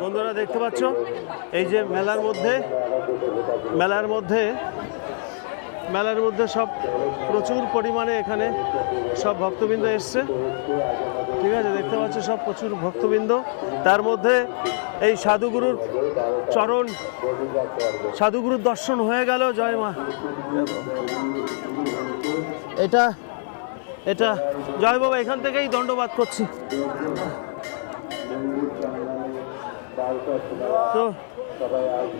বন্ধুরা দেখতে পাচ্ছ এই যে মেলার মধ্যে সব প্রচুর পরিমাণে এখানে সব ভক্তবৃন্দ এসছে। ঠিক আছে, দেখতে পাচ্ছ সব প্রচুর ভক্তবৃন্দ। তার মধ্যে এই সাধুগুরুর দর্শন হয়ে গেল। জয় মা। এটা জয় বাবা, এখান থেকেই দণ্ডবাদ করছি। তো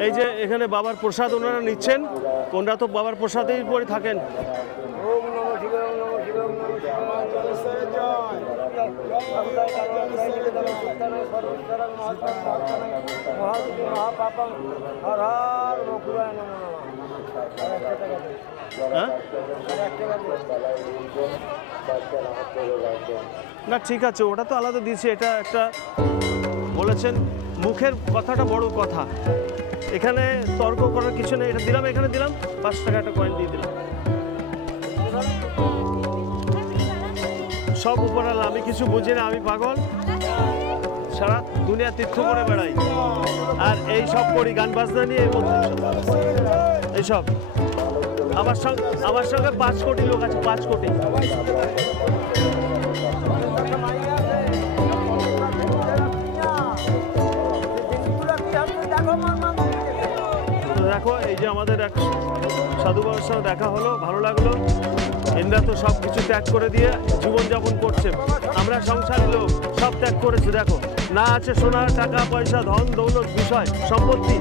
এই যে এখানে বাবার প্রসাদ ওনারা নিচ্ছেন, ওনারা তো বাবার প্রসাদেই পরে থাকেন। না ঠিক আছে, ওটা তো আলাদা দিয়েছি। এটা একটা বলেছেন, মুখের কথাটা বড় কথা, এখানে তর্ক করার কিছু নেই। এটা দিলাম, এখানে দিলাম 5 টাকা একটা কয়েন দিয়ে দিলাম। সব উপরালা, আমি কিছু বুঝি না, আমি পাগল, সারা দুনিয়া তীর্থ করে বেড়াই আর এই সব করি, গান বাজনা নিয়ে এইসব। আমার সঙ্গে 5 কোটি লোক আছে, 5 কোটি। দেখো এই যে আমাদের এক সাধু বাবার সঙ্গে দেখা হলো, ভালো লাগলো। এনরা তো সব কিছু ত্যাগ করে দিয়ে জীবনযাপন করছে। আমরা সংসার লোক, সব ত্যাগ করেছি। দেখো, না আছে সোনা টাকা পয়সা, ধন দৌলত, বিষয় সম্পত্তি,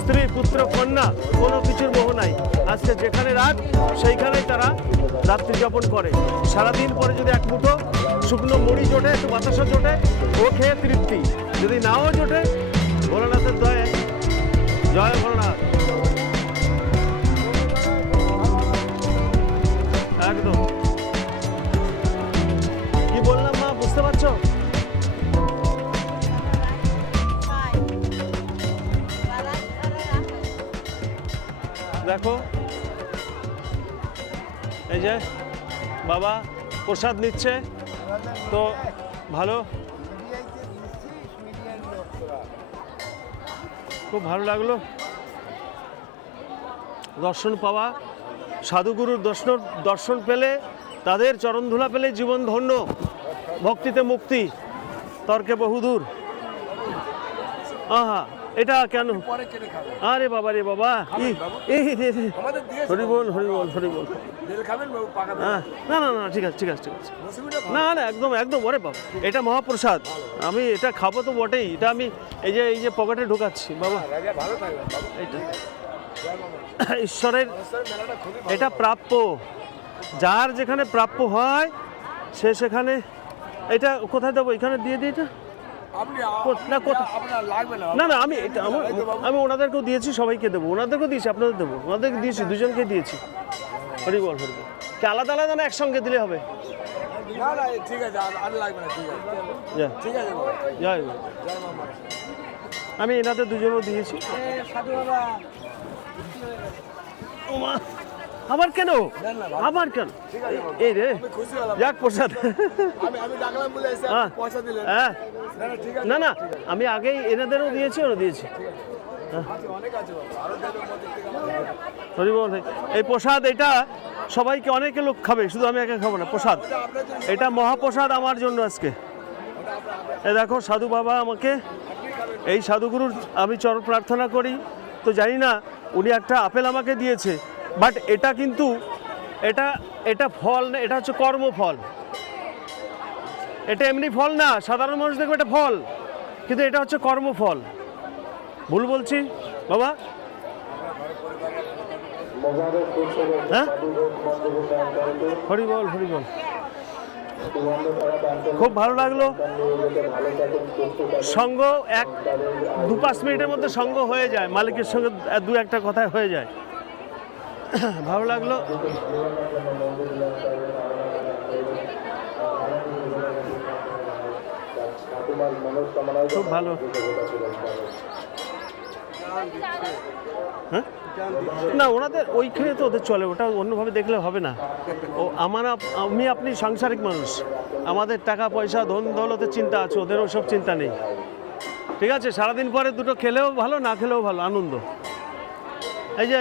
স্ত্রী পুত্র কন্যা, কোনো কিছুর মোহ নাই। আজকে যেখানে রাত সেইখানেই তারা রাত্রি যাপন করে। সারাদিন পরে যদি এক মুঠো শুকনো মুড়ি জোটে, একটু বাতাসা জোটে, ও খেয়ে তৃপ্তি। যদি নাও জোটে, ভোলানাথের দয়ে জয় ভোলানাথ। একদম কি বললাম মা, বুঝতে পারছো? দেখো এই যে বাবা প্রসাদ নিচ্ছে, তো ভালো, খুব ভালো লাগলো দর্শন পাওয়া। সাধুগুরুর দর্শন পেলে, তাদের চরণধুলা পেলে জীবন ধন্য, ভক্তিতে মুক্তি, তর্কে বহুদূর। আহা, এটা কেন? আরে বাবা রে বাবা, হরিবল হরিবল হরিবল। না না না, ঠিক আছে ঠিক আছে ঠিক আছে। না না, একদম একদম। ওরে বাবা, এটা মহাপ্রসাদ, আমি এটা খাবো তো বটেই। এটা আমি এই যে পকেটে ঢোকাচ্ছি বাবা। এটা ঈশ্বরের, এটা প্রাপ্য, যার যেখানে প্রাপ্য হয় সে সেখানে। এটা কোথায় দেবো? এখানে দিয়ে দিই। এটা না না, আমি ওনাদেরকেও দিয়েছি, সবাইকে দেবো। ওনাদেরকেও দিয়েছি, আপনাদের দেবো, ওনাদেরকে দিয়েছি, দুজনকে দিয়েছি। হরিবল হরিবল। কি আলাদা আলাদা না একসঙ্গে দিলে হবে? আমি এনাদের দুজনও দিয়েছি। আবার কেন? আবার কেন? এই রে, যাক প্রসাদ। না না, আমি আগেই এনাদেরও দিয়েছি, ওরা দিয়েছি। এই প্রসাদ, এটা সবাইকে, অনেকে লোক খাবে, শুধু আমি একা খাবো না। প্রসাদ, এটা মহাপ্রসাদ আমার জন্য আজকে। এ দেখো সাধু বাবা আমাকে, এই সাধুগুরুর আমি চরণ প্রার্থনা করি। তো জানি না, উনি একটা আপেল আমাকে দিয়েছে, বাট এটা কিন্তু এটা ফল না, এটা হচ্ছে কর্মফল। এটা এমনি ফল না, সাধারণ মানুষ দেখবে এটা ফল, কিন্তু এটা হচ্ছে কর্মফল। ভুল বলছি বাবা? হ্যাঁ, হরিবল হরিবল। খুব ভালো লাগলো। সঙ্গ 2-5 মিনিটের মধ্যে সঙ্গ হয়ে যায়, মালিকের সঙ্গে 2-1টা কথায় হয়ে যায়। ভালো লাগলো। খুব ভালো। হ্যাঁ না, ওনাদের ওইখানে তো ওদের চলে, ওটা অন্যভাবে দেখলে হবে না। ও আমি আপনি সাংসারিক মানুষ, আমাদের টাকা পয়সা ধন দৌলতের চিন্তা আছে, ওদের ওসব চিন্তা নেই। ঠিক আছে, সারাদিন পরে দুটো খেলেও ভালো, না খেলেও ভালো, আনন্দ। এই যে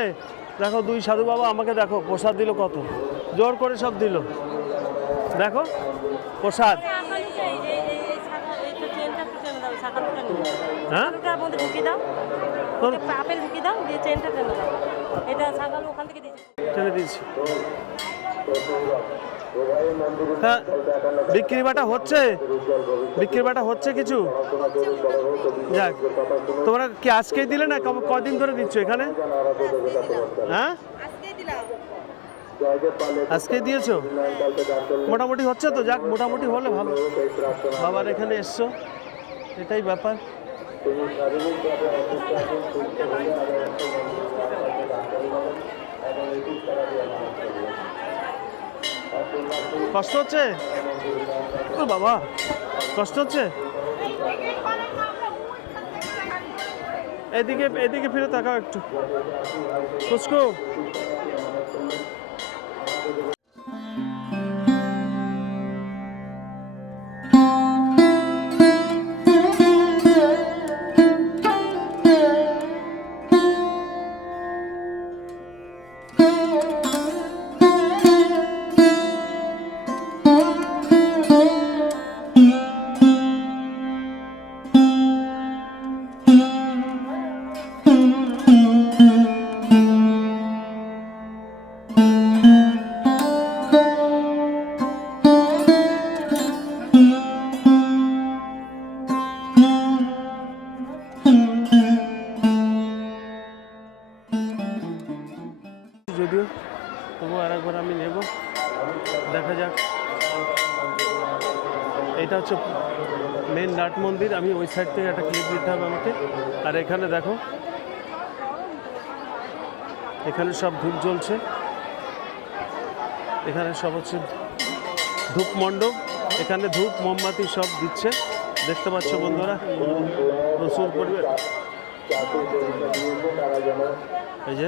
দেখো দুই সাধু বাবা আমাকে দেখো প্রসাদ দিল, কত জোর করে সব দিল, দেখো প্রসাদ। হ্যাঁ টেনে দিয়েছি। হ্যাঁ বিক্রি বাটা হচ্ছে, বিক্রি বাটা হচ্ছে কিছু। যাক, তোমরা কি আজকেই দিলে না কদিন ধরে দিচ্ছ এখানে? হ্যাঁ আজকে দিয়েছো, মোটামুটি হচ্ছে তো? যাক, মোটামুটি হলে ভালো। বাবার এখানে এসছো, এটাই ব্যাপার। কষ্ট হচ্ছে ও বাবা, কষ্ট হচ্ছে। এদিকে এদিকে ফিরে তাকাও একটু, ফুসকো। যদিও তবু আরেকবার আমি নেব, দেখা যাক। এটা হচ্ছে মেন নাট মন্দির, আমি ওই সাইড থেকে একটা ক্লিপ দিতে হবে আমাকে। আর এখানে দেখো, এখানে সব ধূপ জ্বলছে, এখানে সব হচ্ছে ধূপ মণ্ডপ, এখানে ধূপ মোমবাতি সব দিচ্ছে, দেখতে পাচ্ছ বন্ধুরা, প্রচুর পরিমাণ। এই যে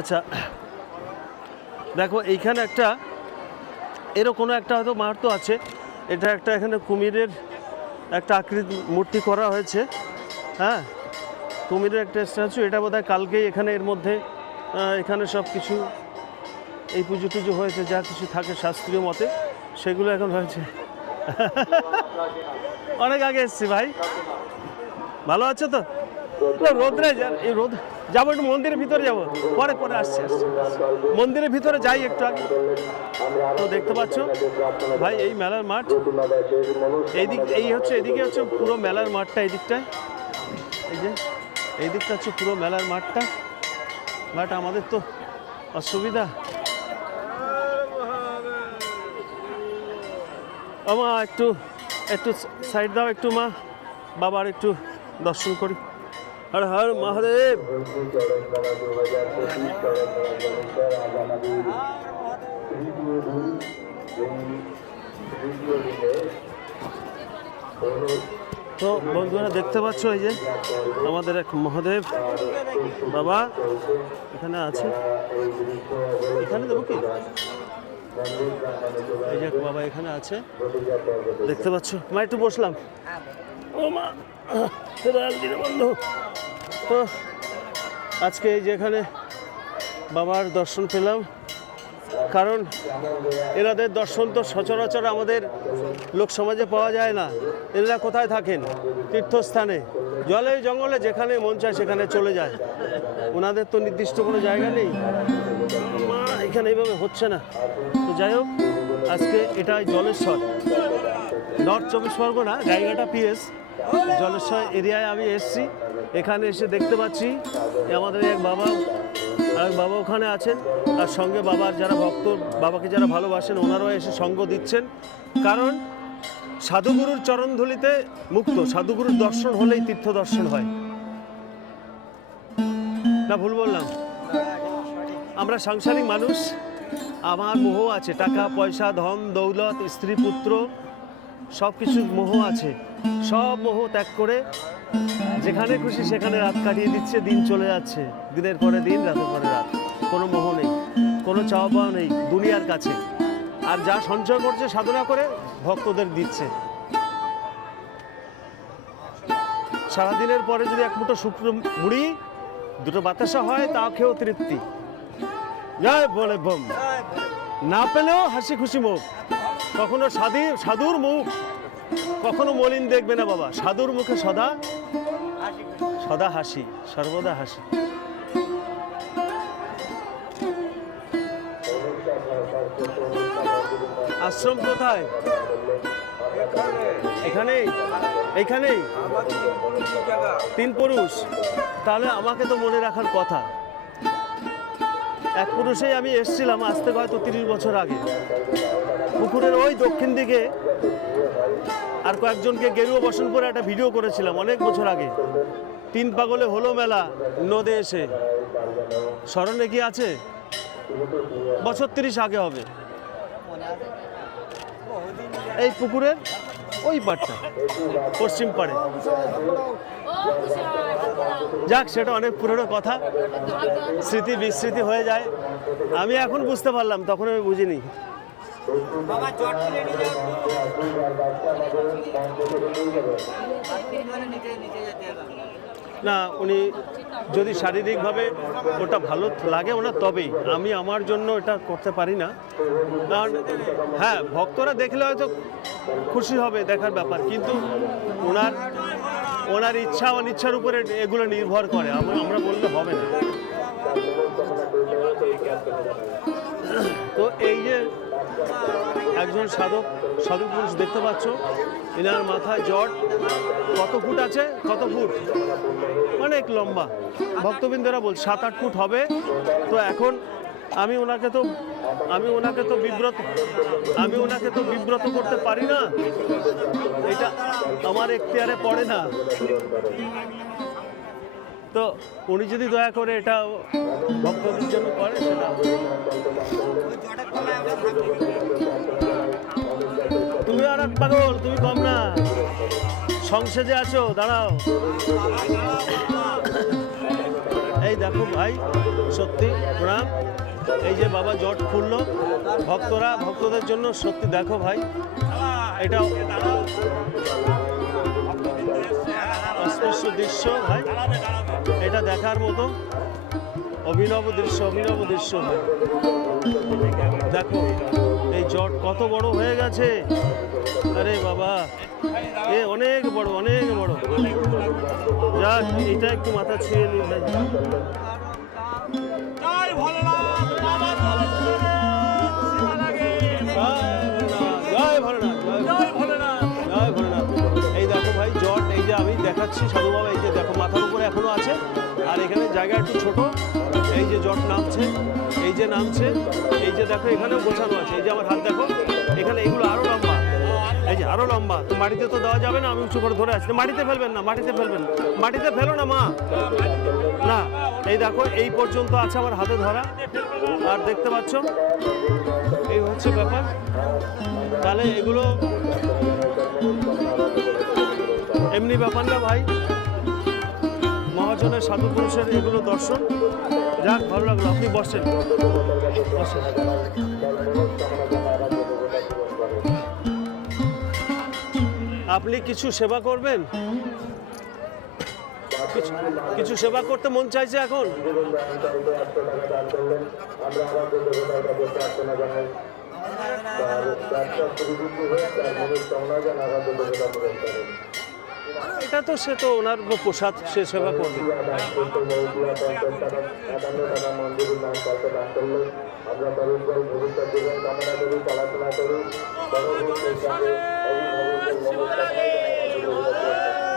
আচ্ছা দেখো, এইখানে একটা কোনো একটা হয়তো মাহাত্ম আছে। এটা একটা এখানে কুমিরের একটা আকৃতি মূর্তি করা হয়েছে। হ্যাঁ, কুমিরের একটা স্ট্যাচু। এটা বোধহয় কালকেই এখানে এর মধ্যে এখানে সব কিছু এই পুজো টুজো হয়েছে, যা কিছু থাকে শাস্ত্রীয় মতে সেগুলো এখন হয়েছে। অনেক আগে এসছি ভাই, ভালো আছো তো? রোদ্রে এই রোদ, যাবো একটু মন্দিরের ভিতরে, যাবো পরে পরে আসছি মন্দিরের ভিতরে যাই একটু আগে। তো দেখতে পাচ্ছ ভাই, এই মেলার মাঠ এই হচ্ছে, এদিকে হচ্ছে পুরো মেলার মাঠটা, এই দিকটায়, এই যে এই দিকটা হচ্ছে পুরো মেলার মাঠটা। বাট আমাদের তো অসুবিধা। মা একটু একটু সাইড দাও একটু, মা বাবার একটু দর্শন করি। হর হর মহাদেব। তো বন্ধুরা দেখতে পাচ্ছ, এই যে আমাদের এক মহাদেব বাবা এখানে আছে। এখানে দেবো কি, এই যে বাবা এখানে আছে, দেখতে পাচ্ছ। মা একটু বসলাম, ও মা বন্ধু। তো আজকে এই যে এখানে বাবার দর্শন পেলাম, কারণ এনাদের দর্শন তো সচরাচর আমাদের লোক সমাজে পাওয়া যায় না। এনারা কোথায় থাকেন? তীর্থস্থানে, জলে জঙ্গলে, যেখানে মন চায় সেখানে চলে যায়। ওনাদের তো নির্দিষ্ট কোনো জায়গা নেই। মা এখানে এইভাবে হচ্ছে না। তো যাই হোক, আজকে এটাই জলেশ্বর, নর্থ 24 পরগনা, জায়গাটা পিএস জলেশ্বর এরিয়ায় আমি এসেছি। এখানে এসে দেখতে পাচ্ছি আমাদের এক বাবা ওখানে আছেন, আর সঙ্গে বাবার যারা ভক্ত, বাবাকে যারা ভালোবাসেন, ওনারাও এসে সঙ্গ দিচ্ছেন। কারণ সাধুগুরুর চরণধুলিতে মুক্ত, সাধুগুরুর দর্শন হলেই তীর্থ দর্শন হয় না? ভুল বললাম? আমরা সাংসারিক মানুষ, আমার মোহ আছে, টাকা পয়সা, ধন দৌলত, স্ত্রী পুত্র, সব কিছু মোহ আছে। সব মোহ ত্যাগ করে যেখানে খুশি সেখানে রাত কাটিয়ে দিচ্ছে, দিন চলে যাচ্ছে, দিনের পরে দিন, রাতের পরে রাত। কোনো মোহ নেই, কোনো চাওয়া পাওয়া নেই দুনিয়ার কাছে। আর যা সঞ্চয় করছে সাধনা করে ভক্তদের দিচ্ছে। সারাদিনের পরে যদি এক মুঠো শুকনো মুড়ি, দুটো বাতাসা হয়, তা খেয়েও তৃপ্তি। জয় বলে বোম। না পেলেও হাসি খুশি মুখ। কখনো সাধুর মুখ কখনো মলিন দেখবে না বাবা। সাধুর মুখে সদা হাসি, সর্বদা হাসি। আশ্রম কোথায়? এখানেই, এইখানেই 3 পুরুষ। তাহলে আমাকে তো মনে রাখার কথা। এক পুরুষেই আমি এসেছিলাম আজ থেকে হয়তো 30 বছর আগে। পুকুরের ওই দক্ষিণ দিকে আর কয়েকজনকে গেরুয়া বসন করে একটা ভিডিও করেছিলাম অনেক বছর আগে। 3 পাগলে হলো মেলা নদে এসে, স্মরণে কি আছে? বছর 30 আগে হবে। এই পুকুরের ওই পাড়টা, পশ্চিম পাড়ে। যাক, সেটা অনেক পুরনো কথা, স্মৃতি বিস্মৃতি হয়ে যায়। আমি এখন বুঝতে পারলাম, তখন আমি বুঝিনি। না, উনি যদি শারীরিকভাবে ওটা ভালো লাগে ওনার, তবেই। আমি আমার জন্য এটা করতে পারি না। কারণ হ্যাঁ, ভক্তরা দেখলে হয়তো খুশি হবে, দেখার ব্যাপার, কিন্তু ওনার ইচ্ছা অনিচ্ছার উপরে এগুলো নির্ভর করে। আমরা বললে হবে না। তো এই যে একজন সাধু পুরুষ দেখতে পাচ্ছ, এনার মাথায় জট কত ফুট আছে? কত ফুট? অনেক লম্বা। ভক্তবৃন্দরা বল 7-8 ফুট হবে। তো এখন আমি ওনাকে তো বিব্রত করতে পারি না। এটা আমার এখতিয়ারে পড়ে না। তো উনি যদি দয়া করে এটা ভক্তদের জন্য করে, সেটা তুমি আর এক পাগল, তুমি কম না। সংসদে আছো, দাঁড়াও। এই দেখো ভাই, সত্যি প্রণাম। এই যে বাবা জট খুললো, ভক্তদের জন্য সত্যি দেখো ভাই, এটা অস্পৃশ্য দৃশ্য ভাই, এটা দেখার মতো অভিনব দৃশ্য ভাই। দেখো এই জট কত বড় হয়ে গেছে। আরে বাবা, এ অনেক বড়। যাক, এটা একটু মাথা ছুঁয়ে নিই ভাই। জয় ভোলেনাথ। এই দেখো ভাই জট, এই যে আমি দেখাচ্ছি সাধু বাবা, এই যে দেখো মাথার উপরে এখনো আছে। আর এখানে জায়গা একটু ছোট। এই যে জট নামছে, এই যে দেখো এখানেও গোছানো আছে। এই যে আমার হাত দেখো, এখানে এগুলো আরো লম্বা। এই যে আরো লম্বা। তো মাটিতে তো দেওয়া যাবে না, আমি উঁচু করে ধরে আছি। মাটিতে ফেলবেন না, মাটিতে ফেলো না মা, না। এই দেখো এই পর্যন্ত আছে আমার হাতে ধরা। আর দেখতে পাচ্ছ, এই হচ্ছে ব্যাপার। তাহলে এগুলো এমনি ব্যাপার না ভাই, মহাজনের সাধু পুরুষের এগুলো দর্শন। যাক, ভালো লাগলো। আপনি বসেন। আপনি কিছু সেবা করবেন? কিছু সেবা করতে মন চাইছে এখন? এটা তো সে তো ওনার প্রসাদ, সে সেবা করবে।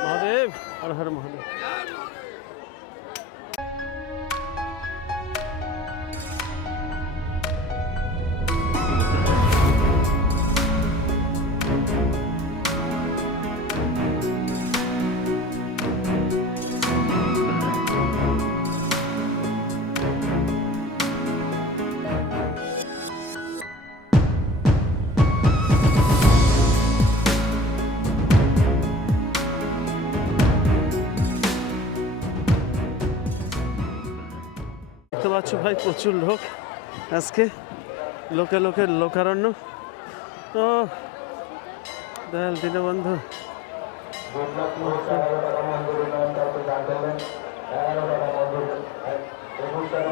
মহাদেব, হর হর মহাদেব। দেখতে পাচ্ছ ভাই প্রচুর লোক আজকে, লোকে লোকের লোকারণ্য। তো দয়াল দীনবন্ধু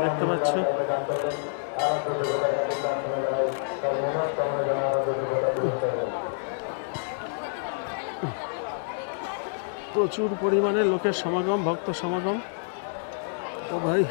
দেখতে পাচ্ছ, প্রচুর পরিমাণে লোকের সমাগম, ভক্ত সমাগম। তো ভাই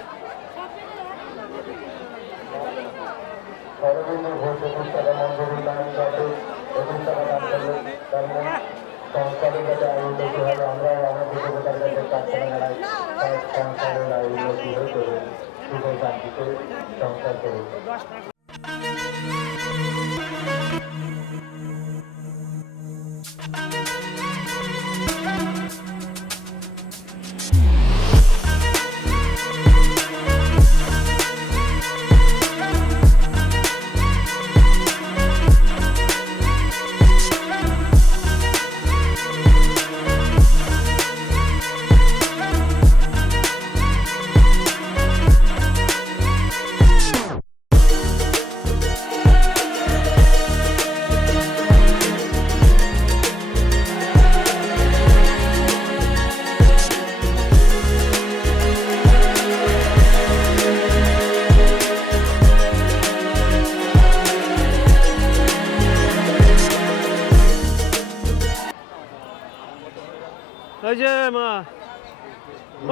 ওই যে মা,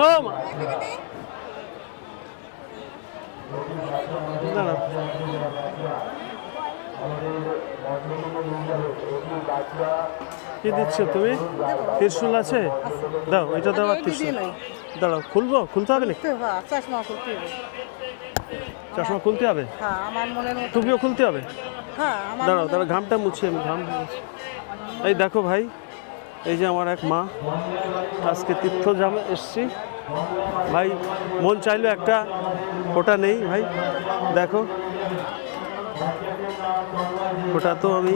ও মা দাঁড়াও, কি দিচ্ছ তুমি? ত্রিশূল আছে, দাও এটা দাও। আর ত্রিশূল দাঁড়াও, খুলবো? খুলতে হবে নাকি? চশমা খুলতে হবে, টুপিও খুলতে হবে। দাঁড়াও তাহলে ঘামটা মুছি আমি, ঘাম। এই দেখো ভাই, এই যে আমার এক মা, আজকে তীর্থধামে এসছি ভাই। মন চাইলো একটা, ওটা নেই ভাই, দেখো ওটা তো আমি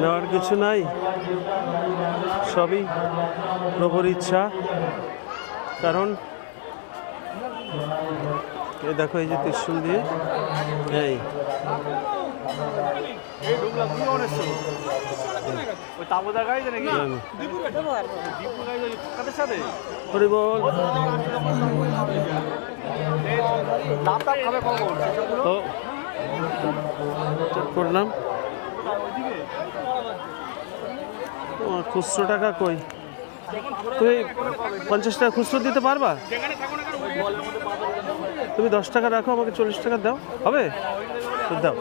নেওয়ার কিছু নাই, সবই প্রভুর ইচ্ছা। কারণ এই দেখো, এই যে ত্রিশূল দিয়ে এই করলাম। খুচরো টাকা কই? তুমি 50 টাকা খুচরো দিতে পারবা? তুমি 10 টাকা রাখো, আমাকে 40 টাকা দাও, হবে? দাও।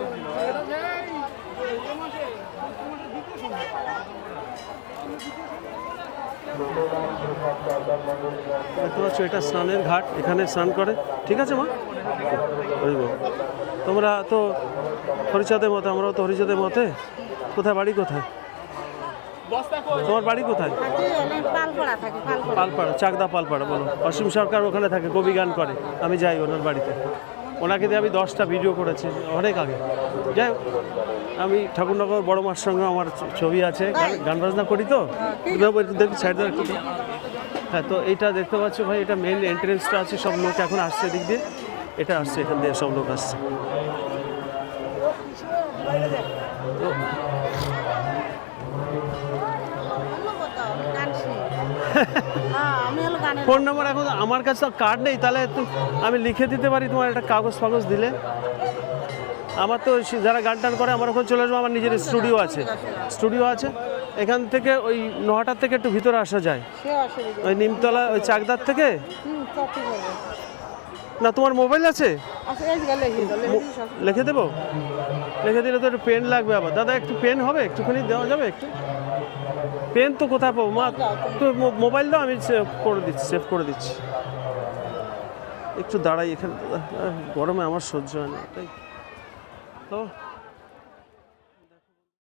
দেখতে পাচ্ছ, এটা স্নানের ঘাট, এখানে স্নান করে। ঠিক আছে মা, তোমরা তো হরিচাঁদের মতে, আমরাও তো হরিচাঁদের মতে। কোথায় বাড়ি, কোথায় তোমার বাড়ি? কোথায়? পালপাড়া, চাকদা পালপাড়া। বলো, অসীম সরকার ওখানে থাকে, কবি গান করে। আমি যাই ওনার বাড়িতে, ওনাকে দিয়ে আমি 10টা ভিডিও করেছি অনেক আগে। যাই হোক, আমি ঠাকুরনগর বড় মার সঙ্গে আমার ছবি আছে, গান বাজনা করি। তো দেখি সাইড একটু। হ্যাঁ, তো এইটা দেখতে পাচ্ছ ভাই, এটা মেন এন্ট্রেন্সটা আছে। সব লোক এখন আসছে এদিক দিয়ে, এটা আসছে এখান দিয়ে, সব লোক আসছে। তো আমি হলো গানের ফোন নাম্বার এখন আমার কাছে তো কার্ড নেই, তাহলে আমি লিখে দিতে পারি, তোমার একটা কাগজ ফাগজ দিলে। আমার তো যারা গান টান করে আমার ওখানে চলে আসবো, আমার নিজের স্টুডিও আছে। এখান থেকে ওই নহাটার থেকে একটু ভিতরে আসা যায়, সে অসুবিধা ওই নিমতলা ওই চাকদার থেকে। সব ঠিক হবে। না তোমার মোবাইল আছে? আচ্ছা এই গেলে লিখে দেবো? লিখে দিলে তো একটু পেন লাগবে আবার। দাদা একটু পেন হবে, একটুখানি দেওয়া যাবে? একটু পেন তো কোথায় পাবো মা? তো মোবাইল দাও, আমি সেভ করে দিচ্ছি। একটু দাঁড়াই এখানে, গরমে আমার সহ্য হয় না তাই তো।